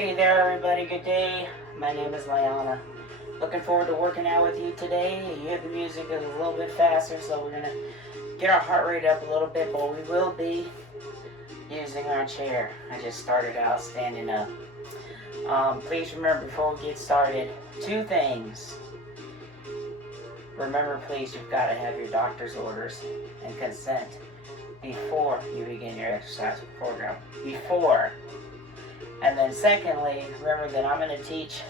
Hey there, everybody. Good day. My name is Liana. Looking forward to working out with you today. You hear the music is a little bit faster, so we're going to get our heart rate up a little bit, but we will be using our chair. I just started out standing up. Please remember before we get started, two things. Remember, please, you've got to have your doctor's orders and consent before you begin your exercise program. Before. And then secondly, remember that I'm going to teach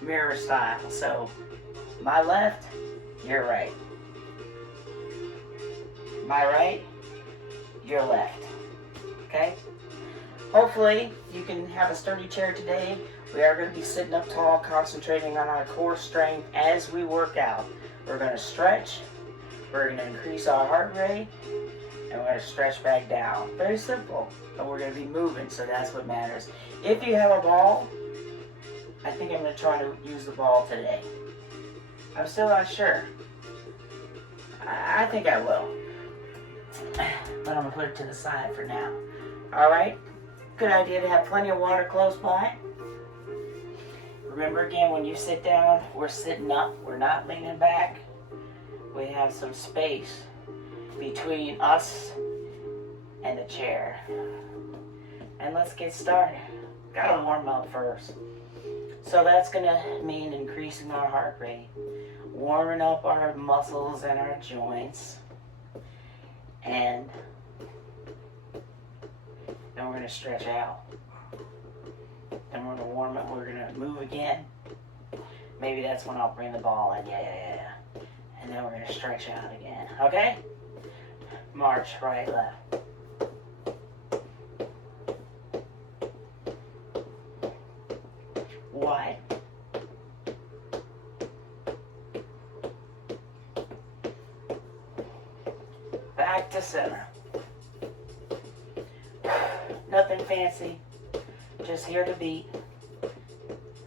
mirror style. So, my left, your right. My right, your left. Okay? Hopefully, you can have a sturdy chair today. We are going to be sitting up tall, concentrating on our core strength as we work out. We're going to stretch. We're going to increase our heart rate. And we're going to stretch back down. Very simple. But we're going to be moving, so that's what matters. If you have a ball, I think I'm going to try to use the ball today. I'm still not sure. I think I will. But I'm going to put it to the side for now. Alright? Good idea to have plenty of water close by. Remember again, when you sit down, we're sitting up. We're not leaning back. We have some space between us and the chair. And let's get started. Gotta warm up first. So that's gonna mean increasing our heart rate, warming up our muscles and our joints, and then we're gonna stretch out. Then we're gonna warm up, we're gonna move again. Maybe that's when I'll bring the ball in, yeah. And then we're gonna stretch out again, okay? March, right, left. Wide. Back to center. Nothing fancy. Just here to beat.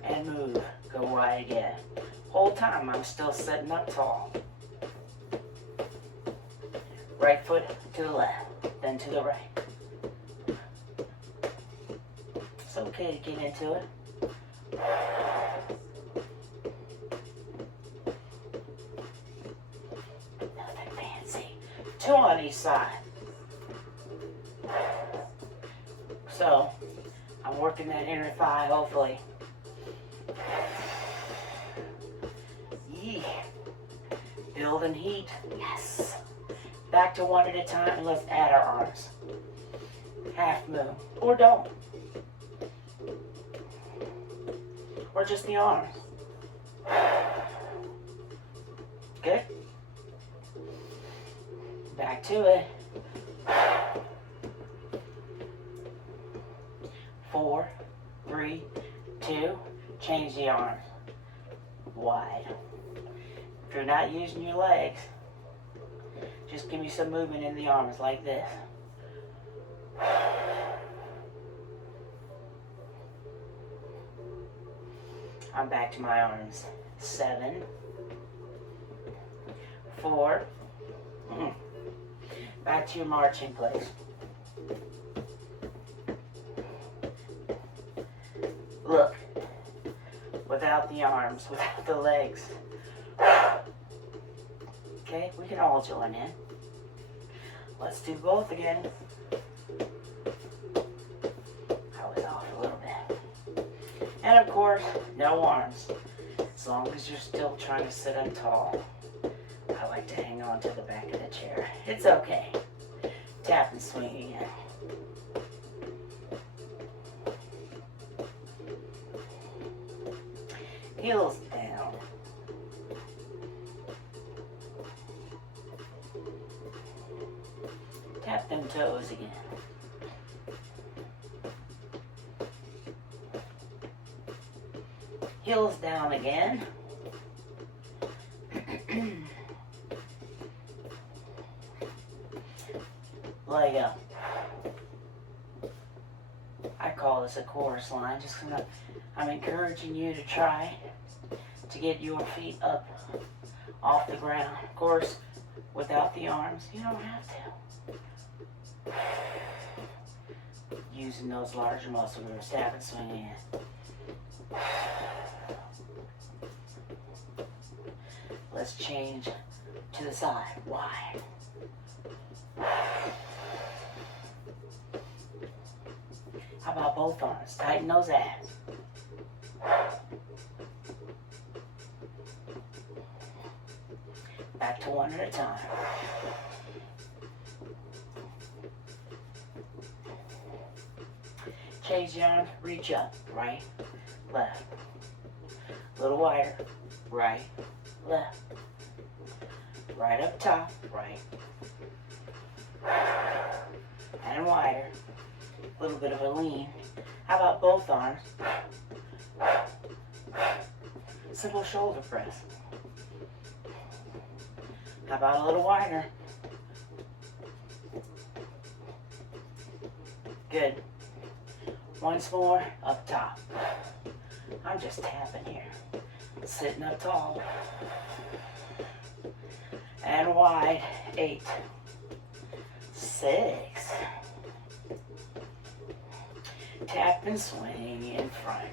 And move. Go wide again. Whole time I'm still sitting up tall. Right foot to the left, then to the right. It's okay to get into it. Nothing fancy. Two on each side. So, I'm working that inner thigh, hopefully. Yee. Building heat. Yes. Back to one at a time, and let's add our arms. Half moon, or don't. Or just the arms. Good. Back to it. 4, 3, 2, change the arms. Wide. If you're not using your legs, just give me some movement in the arms like this. I'm back to my arms. 7, 4. Back to your marching place. Look, without the arms, without the legs. Okay, we can all join in. Let's do both again. I was off a little bit. And of course, no arms. As long as you're still trying to sit up tall. I like to hang on to the back of the chair. It's okay. Tap and swing again. Heels down. Tap them toes again. Heels down again. Leg up. I call this a chorus line. I'm encouraging you to try to get your feet up off the ground. Of course, without the arms, you don't have to. using those larger muscles we were stabbing, swinging in. Let's change to the side. Wide. How about both arms? Tighten those abs. Back to one at a time. Change the arms, reach up. Right, left. A little wider. Right, left. Right up top. Right. And wider. A little bit of a lean. How about both arms? Simple shoulder press. How about a little wider? Good. Once more, up top. I'm just tapping here. Sitting up tall. And wide. 8. 6. Tap and swing in front.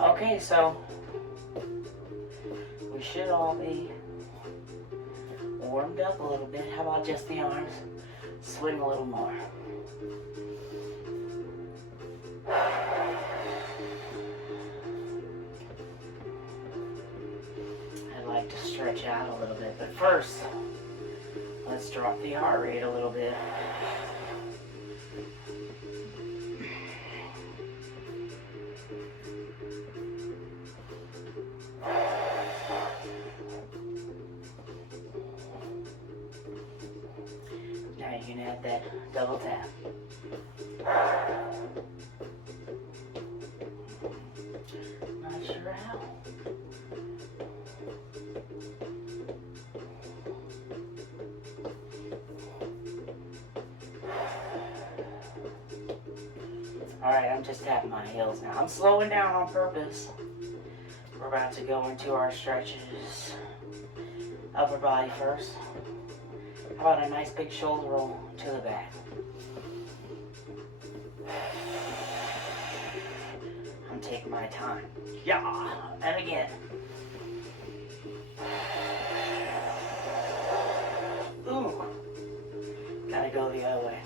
Okay, so we should all be warmed up a little bit. How about just the arms? Swing a little more. I'd like to stretch out a little bit, but first, let's drop the heart rate a little bit. Now you can add that double tap. Not sure how. Alright, I'm just tapping my heels now. I'm slowing down on purpose. We're about to go into our stretches. Upper body first. How about a nice big shoulder roll to the back? I'm taking my time. Yeah, and again. Ooh, gotta go the other way.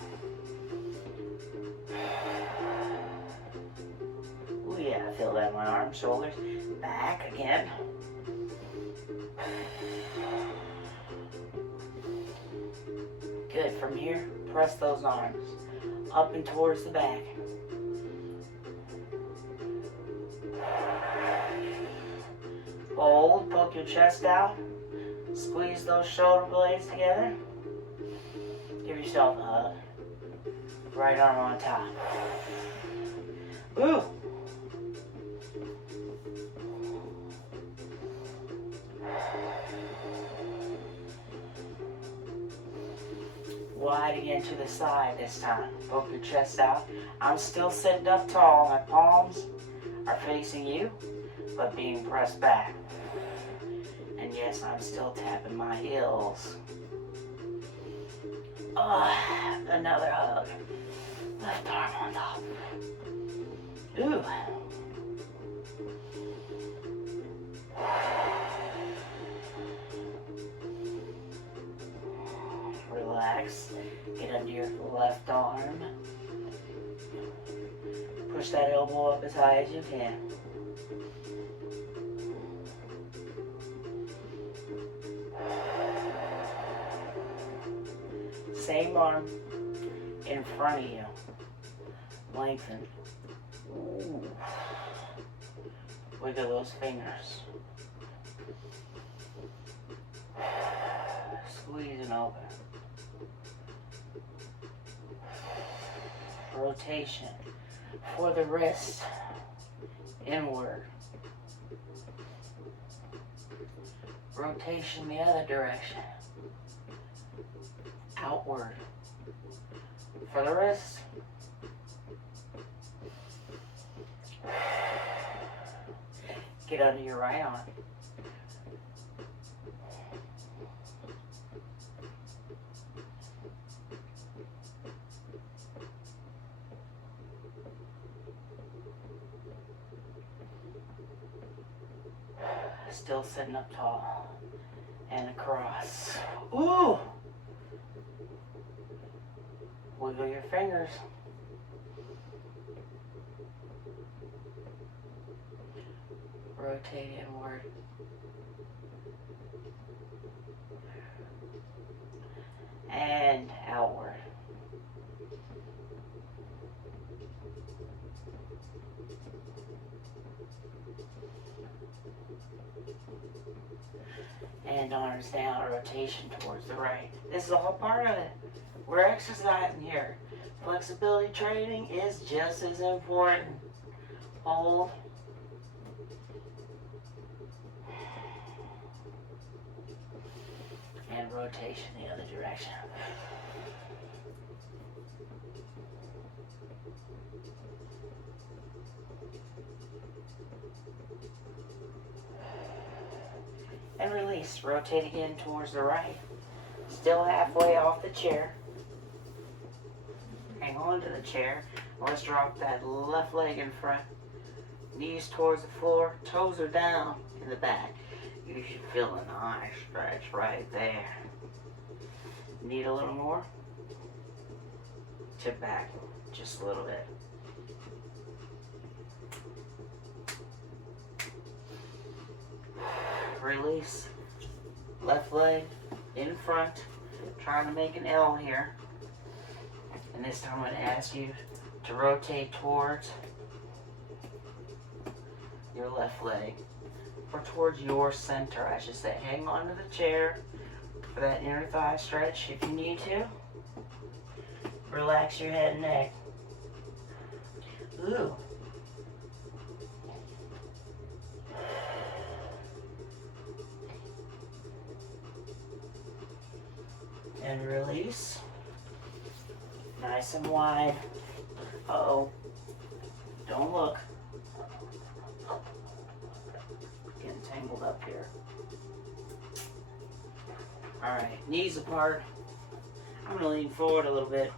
Ooh yeah, I feel that in my arms, shoulders, back again. Good, from here, press those arms up and towards the back. Hold, poke your chest out, squeeze those shoulder blades together. Give yourself a hug. Right arm on top. Ooh. Wide again to the side this time. Poke your chest out. I'm still sitting up tall. My palms are facing you, but being pressed back. And yes, I'm still tapping my heels. Another hug. Left arm on top. Ooh. Relax. Get under your left arm. Push that elbow up as high as you can. Same arm in front of you. Lengthen. Ooh. Wiggle those fingers. Squeeze and open. Rotation for the wrist. Inward. Rotation the other direction. Outward. For the wrist. Get under your right arm. Still sitting up tall. And across. Ooh! Wiggle your fingers. Rotate inward. And outward. And arms down, rotation towards the right. This is all part of it. We're exercising here. Flexibility training is just as important. Hold. And rotation the other direction. And release. Rotate again towards the right. Still halfway off the chair. Hang on to the chair. Let's drop that left leg in front. Knees towards the floor. Toes are down in the back. You should feel a nice stretch right there. Need a little more? Tip back just a little bit. Release. Left leg in front. Trying to make an L here. And this time I'm going to ask you to rotate towards your left leg. Or towards your center, I should say. Hang on to the chair for that inner thigh stretch if you need to. Relax your head and neck. Ooh. And release. Nice and wide. Uh-oh. Don't look. Getting tangled up here. Alright, knees apart. I'm going to lean forward a little bit.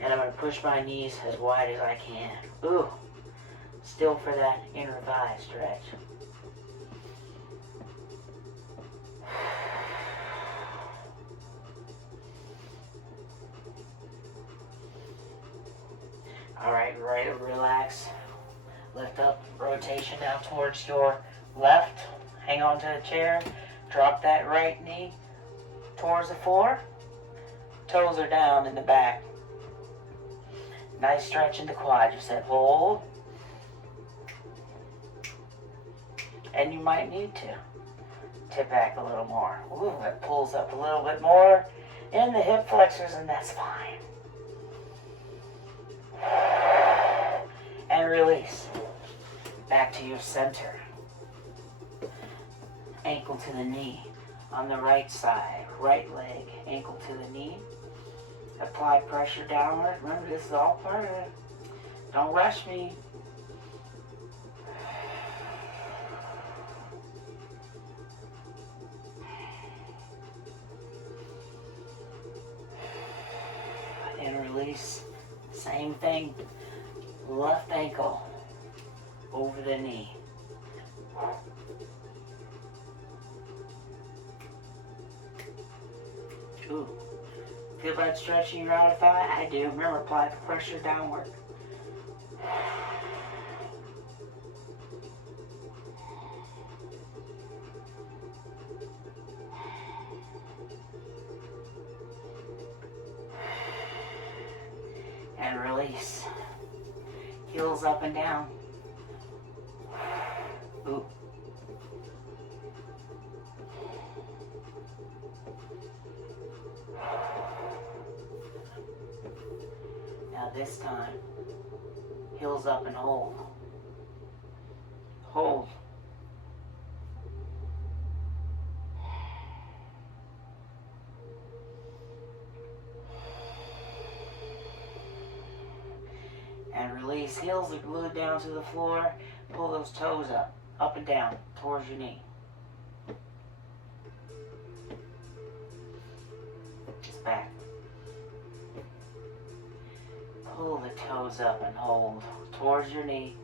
And I'm going to push my knees as wide as I can. Ooh. Still for that inner thigh stretch. Alright, ready to relax. Lift up, rotation down towards your left. Hang on to the chair. Drop that right knee towards the floor. Toes are down in the back. Nice stretch in the quadricep. Hold. And you might need to tip back a little more. Ooh, that pulls up a little bit more in the hip flexors, and that's fine. And release. Back to your center. Ankle to the knee. On the right side, right leg, ankle to the knee. Apply pressure downward. Remember, this is all part of it. Don't rush me. And release. Same thing. Left ankle over the knee. Ooh. Feel that stretching your outer thigh? I do. Remember, apply the pressure downward. And release. Heels up and down. Ooh. Now this time, heels up and hold. Hold. And release. Heels are glued down to the floor. Pull those toes up and down towards your knee. Just back. Pull the toes up and hold towards your knee.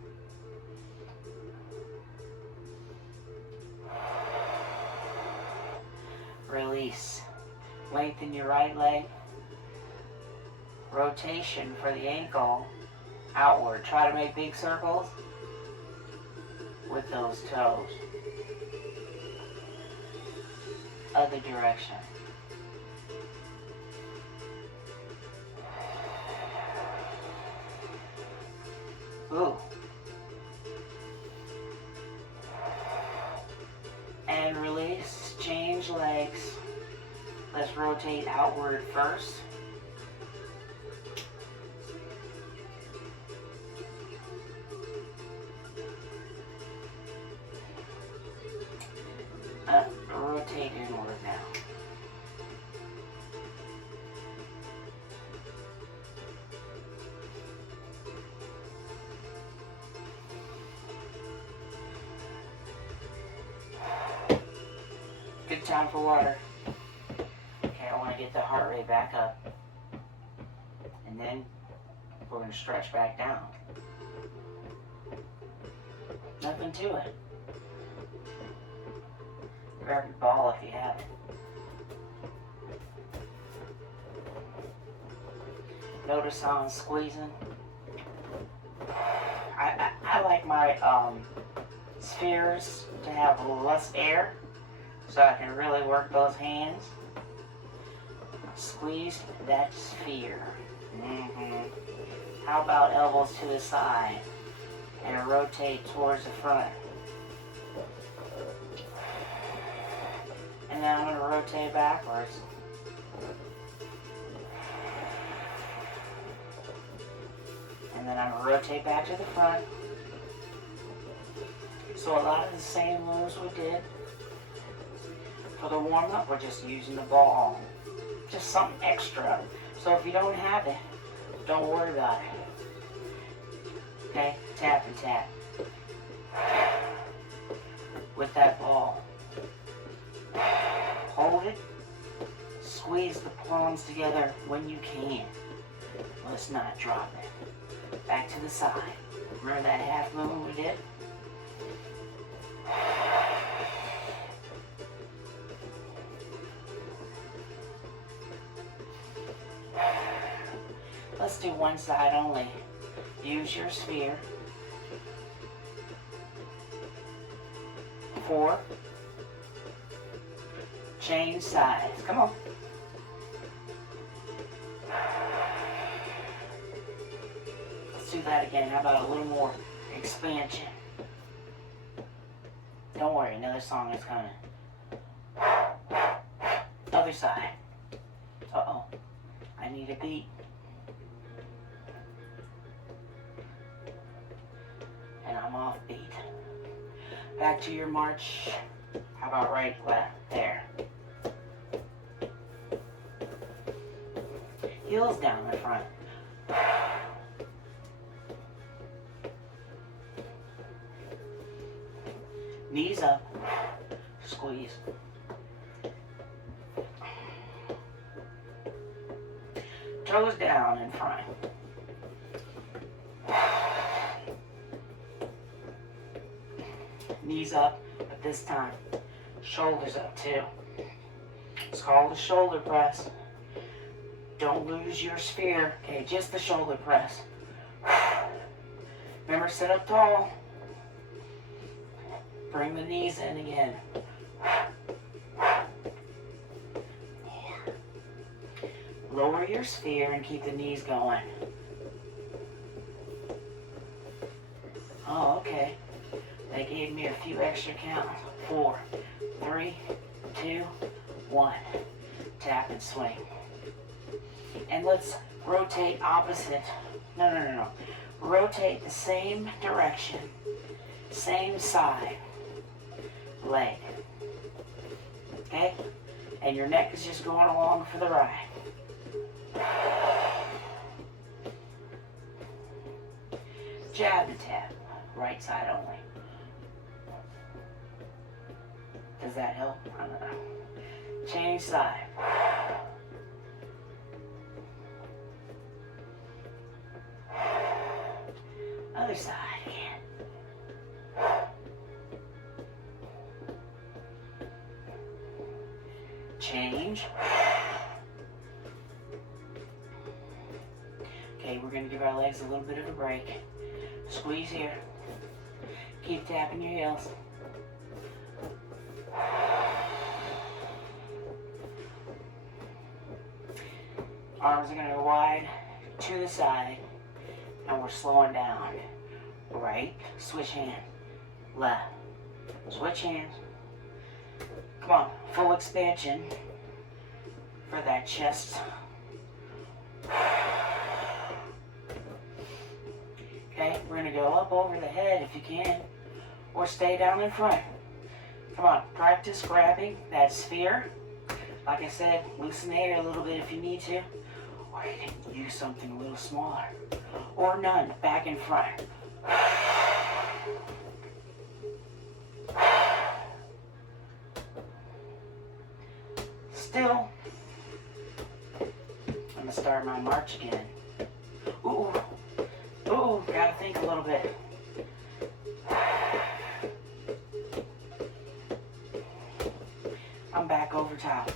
lengthen your right leg. Rotation for the ankle outward. Try to make big circles with those toes. Other direction. Ooh. And release, change legs. Let's rotate outward first. Rotate inward now. Good time for water. Okay, I want to get the heart rate back up. And then we're going to stretch back down. Nothing to it. Grab your ball if you have it. Notice how I'm squeezing. I like my spheres to have less air so I can really work those hands. Squeeze that sphere. How about elbows to the side and rotate towards the front? And then I'm going to rotate backwards. And then I'm going to rotate back to the front. So a lot of the same moves we did. For the warm-up, we're just using the ball. Just something extra. So if you don't have it, don't worry about it. Okay? Tap and tap. With that ball. Hold it. Squeeze the palms together when you can. Let's not drop it. Back to the side. Remember that half movement we did? Let's do one side only. Use your sphere. 4. Change sides. Come on. Let's do that again. How about a little more expansion? Don't worry, another song is coming. Other side. Uh-oh. I need a beat. And I'm off beat. Back to your march. How about right, left, there. Heels down in front. Knees up. Squeeze. Toes down in front. Knees up, but this time, shoulders up too. It's called a shoulder press. Don't lose your sphere. Okay, just the shoulder press. Remember, sit up tall. Bring the knees in again. Lower your sphere and keep the knees going. Oh, okay. They gave me a few extra counts. 4, 3, 2, 1. Tap and swing. And let's rotate opposite. No. Rotate the same direction. Same side. Leg. Okay? And your neck is just going along for the ride. Jab and tap. Right side only. Does that help? I don't know. Change side. Other side again. Change. Okay, we're going to give our legs a little bit of a break. Squeeze here. Keep tapping your heels. Arms are going to go wide to the side, and we're slowing down. Right, switch hand, left, switch hands. Come on, full expansion for that chest. Okay, we're going to go up over the head if you can, or stay down in front. Come on, practice grabbing that sphere. Like I said, loosen the air a little bit if you need to, or you can use something a little smaller, or none, back in front. Still, I'm gonna start my march again. Ooh, ooh, gotta think a little bit. I'm back over top.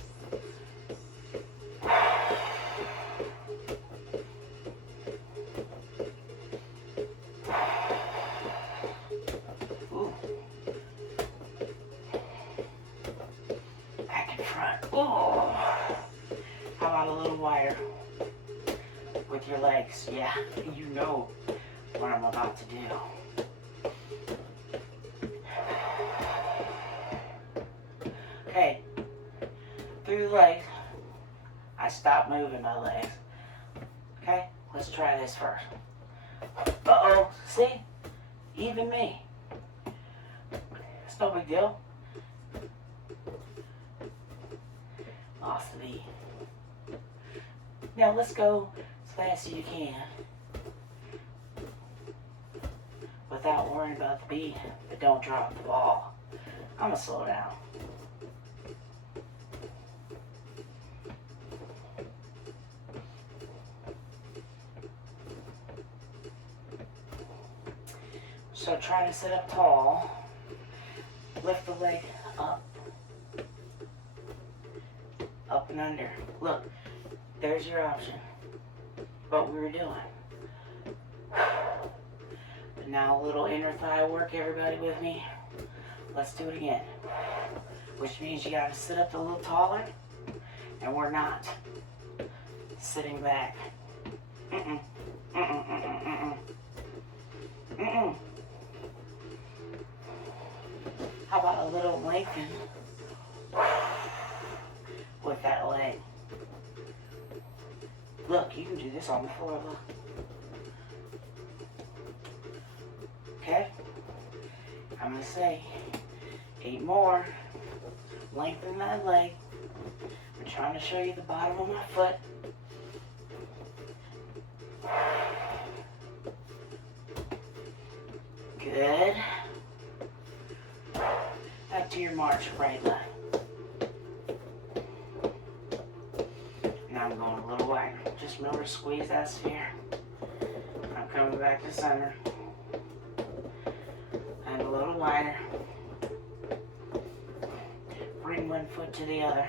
Ooh. Back in front. Ooh. How about a little wider with your legs? Yeah, you know what I'm about to do. Okay, through the legs, I stop moving my legs. Okay, let's try this first. Uh-oh, see? Even me. It's no big deal. Lost the beat. Now let's go as fast as you can without worrying about the beat, but don't drop the ball. I'm gonna slow down. So try to sit up tall, lift the leg up and under. Look, there's your option, what we were doing. But now a little inner thigh work, everybody with me. Let's do it again. Which means you gotta sit up a little taller, and we're not sitting back. Mm-mm, mm-mm, mm-mm, mm-mm. Mm-mm. How about a little lengthen with that leg? Look, you can do this on the floor, look. Okay? I'm gonna say 8 more. Lengthen that leg. I'm trying to show you the bottom of my foot. Good. Back to your march, right leg. Now I'm going a little wider. Just remember to squeeze that sphere. I'm coming back to center. And a little wider. Bring one foot to the other.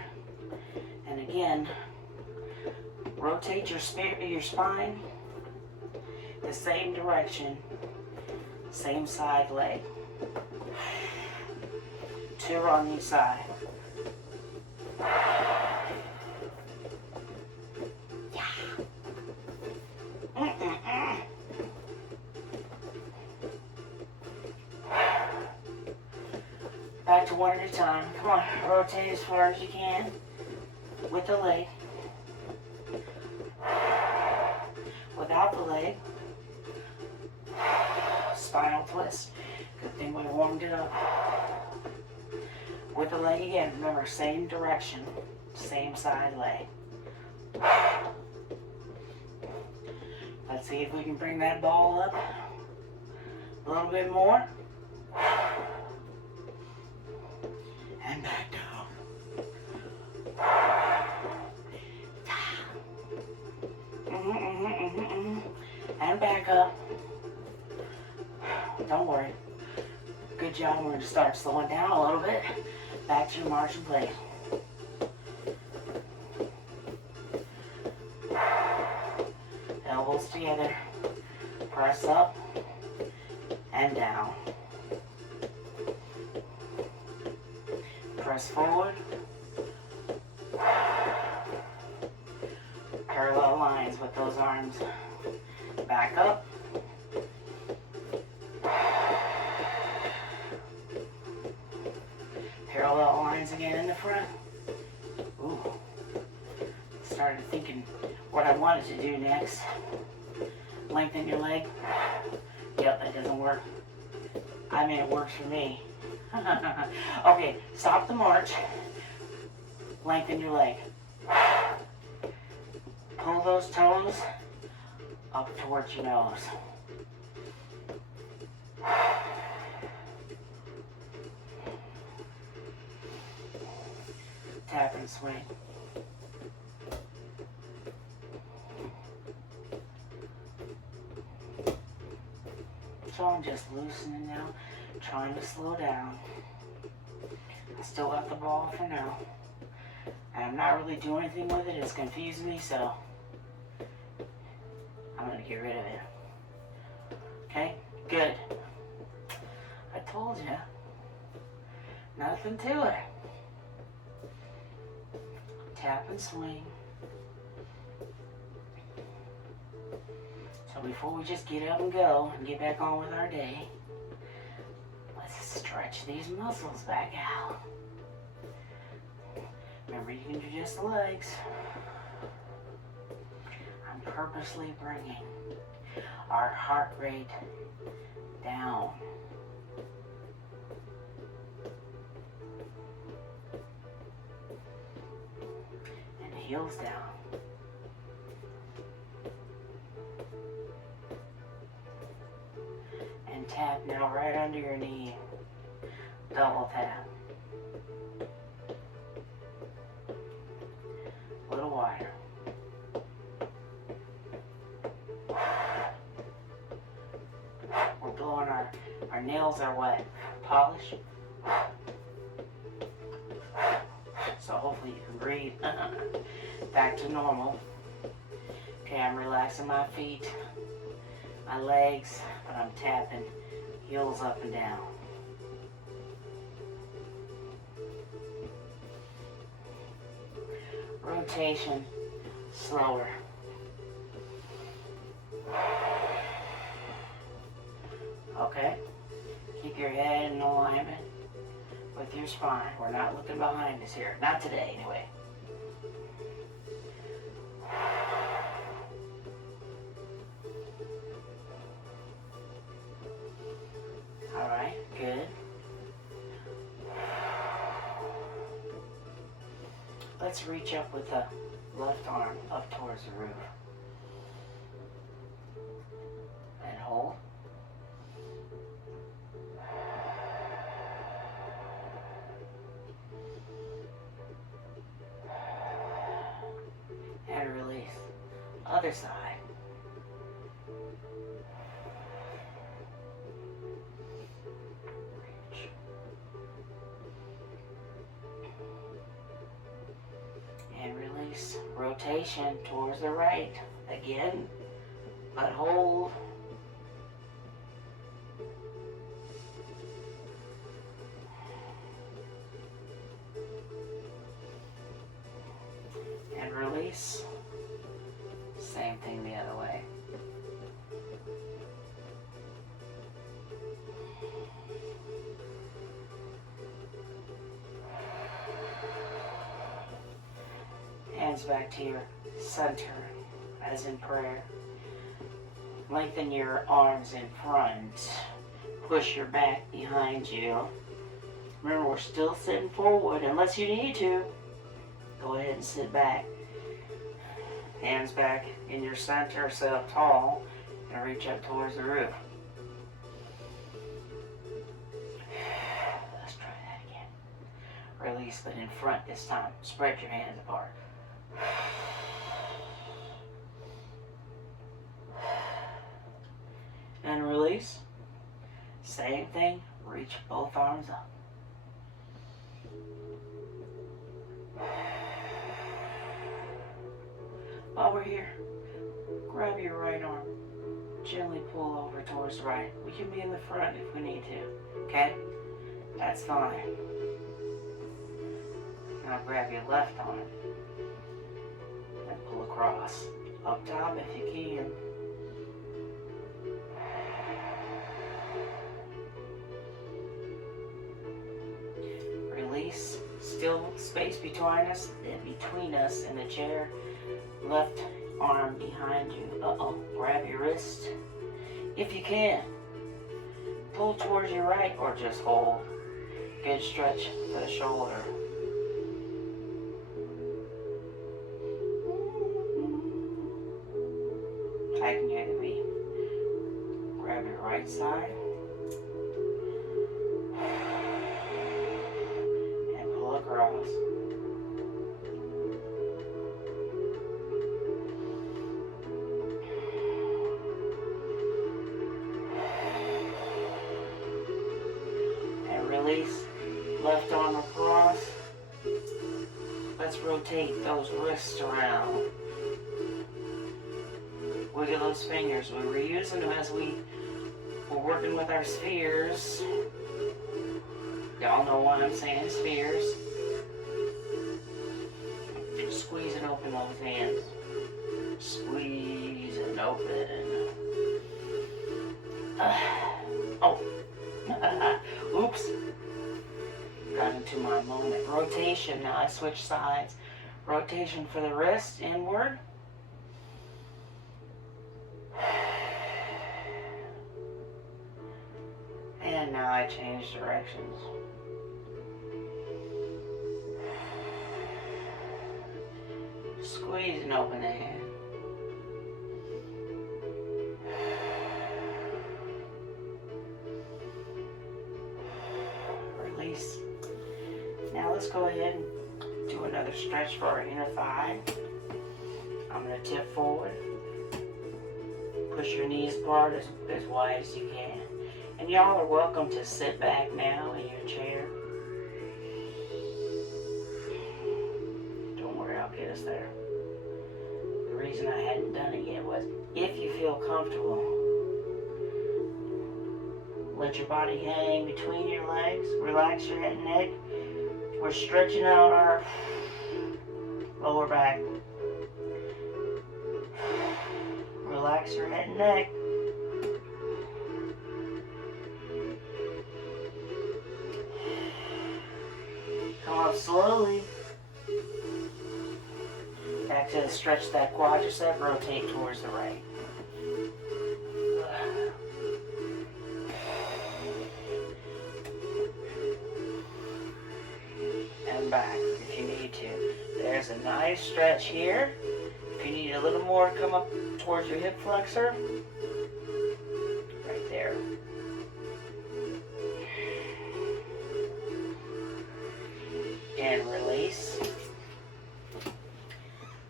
And again, rotate your spine the same direction, same side leg. 2 on each side. Back to one at a time. Come on, rotate as far as you can with the leg. Without the leg, spinal twist. Good thing we warmed it up. With the leg again, remember, same direction, same side leg. Let's see if we can bring that ball up a little bit more. And back down. And back up. Don't worry. Good job. We're going to start slowing down a little bit. Back to your march and play. Elbow close together. Press up and down. Press forward. Parallel lines with those arms. Back up. Parallel lines again in the front. Ooh. Started thinking what I wanted to do next. Lengthen your leg. Yep, that doesn't work. I mean, it works for me. Okay, stop the march. Lengthen your leg. Pull those toes up towards your nose. Tap and swing. So I'm just loosening now, trying to slow down. I still got the ball for now. And I'm not really doing anything with it. It's confusing me, so I'm going to get rid of it. Okay? Good. I told you. Nothing to it. Tap and swing. So before we just get up and go and get back on with our day, let's stretch these muscles back out. Remember, you can do just the legs. I'm purposely bringing our heart rate down. And heels down. And tap now right under your knee. Double tap. A little wider. We're blowing our nails are wet. Polish. So hopefully you can breathe. Back to normal. Okay, I'm relaxing my feet, my legs, but I'm tapping heels up and down. Rotation slower. Okay? Keep your head in alignment with your spine. We're not looking behind us here. Not today, anyway. Alright, good. Let's reach up with the left arm up towards the roof. And hold. And release. Other side. Reach. And release. Rotation towards the right. Again, but hold. And release. Same thing the other way. Hands back to your center, as in prayer. Lengthen your arms in front. Push your back behind you. Remember, we're still sitting forward unless you need to. Go ahead and sit back. Hands back in your center, sit up tall, and reach up towards the roof. Let's try that again. Release, but in front this time. Spread your hands apart. And release. Same thing. Reach both arms up. While we're here, Grab your right arm. Gently pull over towards the right. We can be in the front if we need to. Okay? That's fine. Now grab your left arm and pull across. Up top if you can. Release. Still space between us and the chair. Left arm behind you. Uh-oh. Grab your wrist. If you can. Pull towards your right or just hold. Good stretch for the shoulder. Tighten your knee. Grab your right side. And pull across. And release. Left arm across. Let's rotate those wrists around. Wiggle those fingers. We were using them as we were working with our spheres. Y'all know why I'm saying spheres. Squeeze and open those hands. Squeeze and open. Oh. Oops. Got into my moment. Rotation. Now I switch sides. Rotation for the wrist inward. And now I change directions. Squeeze and open the hand. Release. Now let's go ahead and do another stretch for our inner thigh. I'm going to tip forward. Push your knees apart as wide as you can. And y'all are welcome to sit back now in your chair. Don't worry, I'll get us there. The reason I hadn't done it yet was if you feel comfortable, let your body hang between your legs. Relax your head and neck. We're stretching out our lower back. Relax your head and neck. Come up slowly. Back to stretch that quadricep. Rotate towards the right. And back if you need to. There's a nice stretch here. If you need a little more, come up towards your hip flexor. Right there. And release.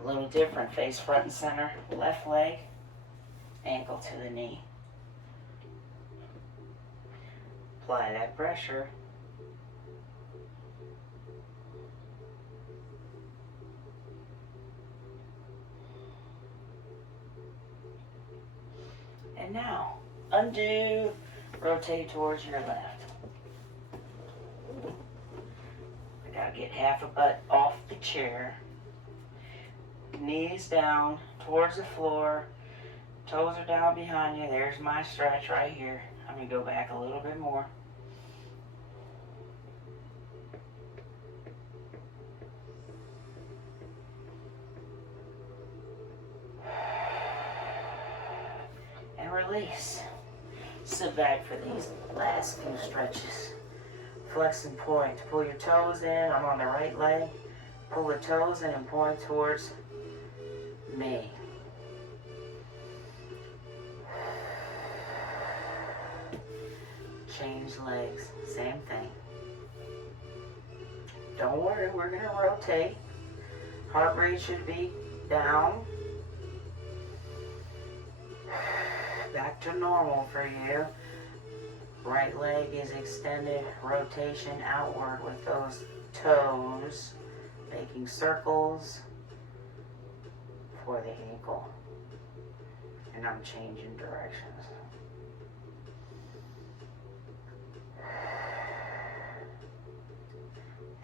A little different. Face front and center. Left leg. Ankle to the knee. Apply that pressure. And now, undo, rotate towards your left. I gotta get half a butt off the chair. Knees down towards the floor. Toes are down behind you. There's my stretch right here. I'm gonna go back a little bit more. Release. Sit back for these last few stretches. Flex and point. Pull your toes in. I'm on the right leg. Pull the toes in and point towards me. Change legs. Same thing. Don't worry, we're going to rotate. Heart rate should be down. Back to normal for you. Right leg is extended, rotation outward with those toes, making circles for the ankle. And I'm changing directions.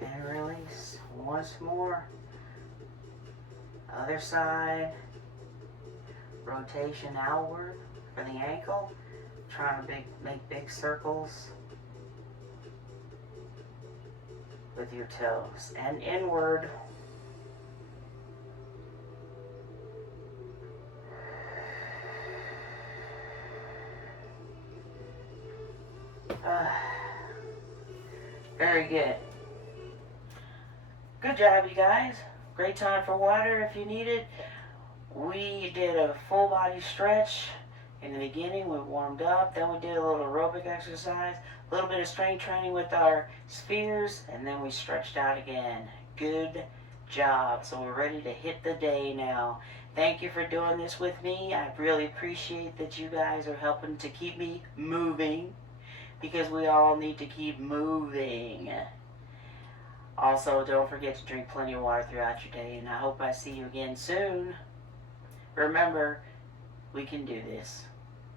And release once more. Other side. Rotation outward for the ankle. Trying to make big circles with your toes. And inward. Very good. Good job, you guys. Great time for water if you need it. We did a full body stretch. In the beginning, we warmed up. Then we did a little aerobic exercise. A little bit of strength training with our spheres. And then we stretched out again. Good job. So we're ready to hit the day now. Thank you for doing this with me. I really appreciate that you guys are helping to keep me moving, because we all need to keep moving. Also, don't forget to drink plenty of water throughout your day, and I hope I see you again soon. Remember, we can do this.